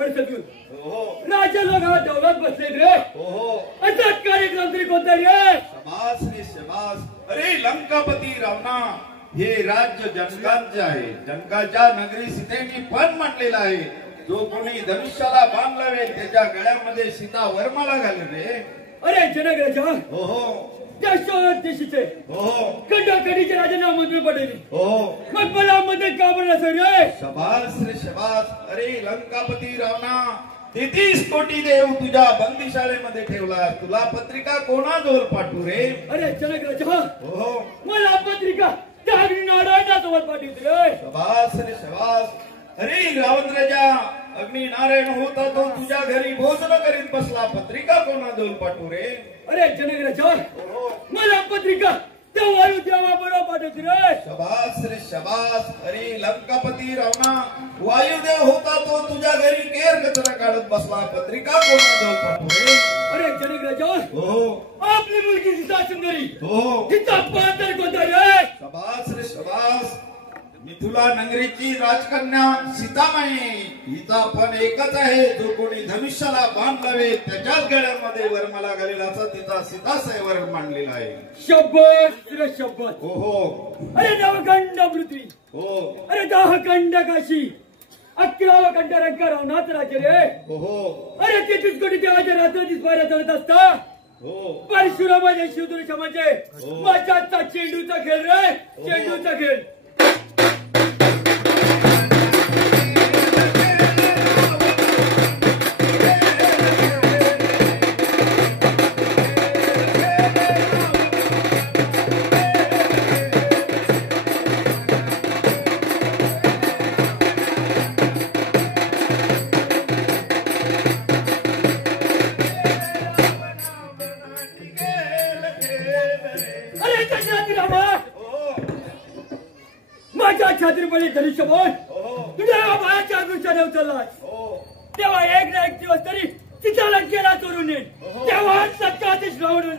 कापड सजून राजा लोक दौलत बसले रे. असा कार्यक्रम तरी कोणता रे. शबास रे शबास. अरे लंकापती रावणा हे राज्य जनकांचे आहे. जनकाच्या नगरी सीतेने पण म्हटलेलं आहे जो कोणी धनुष्याला बाण लावेल त्याच्या गळ्यामध्ये सीता वरमाला घालेल रे. अरे जनक राजा त्या शोध देशीचे कंडाकडीचे राजांना मंत्री पडेल मग मला मध्ये का बनला रे. शबास रे शबास. अरे लंकापती रावणा 33 कोटी देव तुझ्या बंदीशाळेमध्ये ठेवला. तुला पत्रिका कोणाजवळ पाठवू रे. अरे जनक राजा मला पत्रिका त्या अग्निनारायणाजवळ पाठवते रे. शबास रे शबास. अरे रावण राजा अग्निनारायण होता तो तुझ्या घरी भोजन करीत बसला. पत्रिका कोणाजवळ पाठवू रे. अरे जनक राजा मला पत्रिका त्या वायुदेवाबरोबर पाठवते रे. शबास रे शबास. अरे लंकापती रावणा वायुदेव होता तो तुझ्या घरी केर कचरा काढत बसला. पत्रिका कोणाजवळ पाठवू रे. अरे जनक राजा आपली मुलगी सीता सुंदरी तिचा पात्र कोणता रे. शबास रे शबास. मिथिला नगरीची राजकन्या सीतामाई हिचा पण एकच आहे जो कोणी धनुष्याला बाण लावेल त्याच्याच गळ्यामध्ये वरमाला घालेल असा तिचा सीतासाई वरण मांडलेला आहे. शब्बत रे शब्बत. अरे नवखंड पृथ्वी अरे 10 खंड काशी 11 खंड रंग रावणात राज्य रे. अरे 33 कोटी देवाच्या रात्र दिसवायला चालत असता परशुरामाचे शिवधनुष्याचे माझ्याचा चेंडूचा खेळ रे. चेंडूचा खेळ. छत्रपती धनुष्यबाण तुझ्या बाळाच्या दृष्टीने उचललाय तेव्हा एक ना एक दिवस तरी तिचा लंकेला चोरून येईल. तेव्हा सत्याधीश रावण